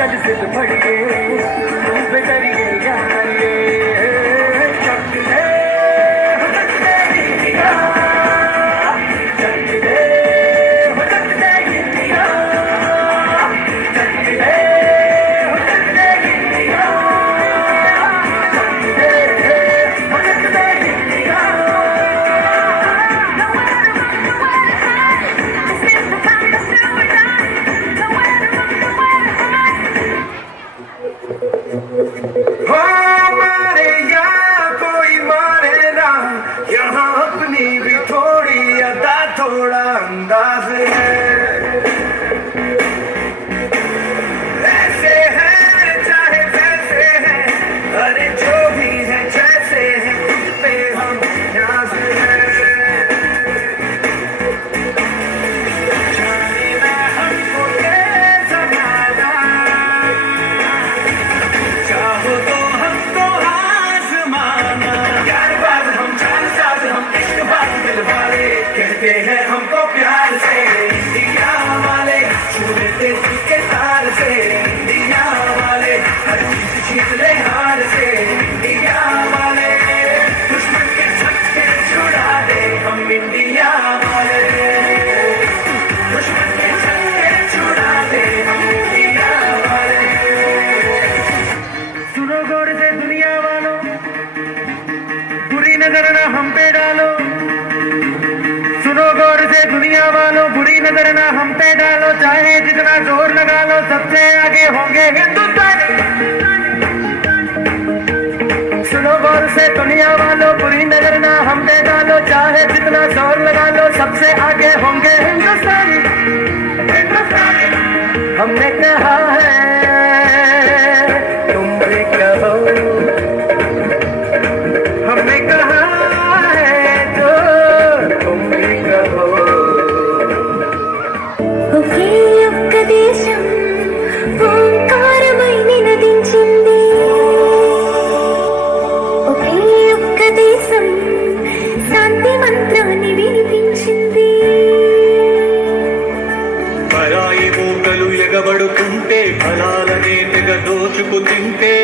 चल सिल बढ़िए तुम पे करिए या करिए चकले हो चकले इंडिया चकले हो चकले इंडिया चकले हो चकले इंडिया चकले हो चकले इंडिया हो मारे या कोई मारे ना यहाँ अपनी भी थोड़ी अदा थोड़ा अंदाज है ऐसे है चाहे जैसे है अरे जो भी है जैसे है खुद पे हम न्याज है जाने ना हमको ये जमाना चाहो तो हमको आजमाना यारबाज हम जानसाज हम इश्कबाज दिल वाले कहते हैं हमको प्यार से इंडिया वाले छू लेते दिल के तार से इंडिया वाले हर चीज जीत ले हार से इंडिया वाले दुश्मन के छक्के छुड़ा दे हम इंडिया वाले दुश्मन के छक्के छुड़ा दे हम इंडिया वाले सुनो गौर से दुनिया वालों बुरी नजर ना हम पे डालो सुनो गौर से दुनिया वालों बुरी नजर ना हम पे डालो चाहे जितना जोर लगा लो सबसे आगे होंगे हिंदुस्तानी सुनो गौर से दुनिया वालों बुरी नजर ना हम पे डालो चाहे जितना जोर लगा लो सबसे आगे होंगे हिंदुस्तानी हिंदुस्तानी हमने कहा है तुम भी कहो हमने कहा है जो तुम भी कहो ఒకే ఒక్క దేశం ఓంకారమై నినదించింది ఒకే ఒక్క దేశం శాంతి మంత్రాన్ని వినిపించింది పరాయి మూకలు ఎగబడుతుంటే ఫలాలనే తెగ దోచుకు తింటే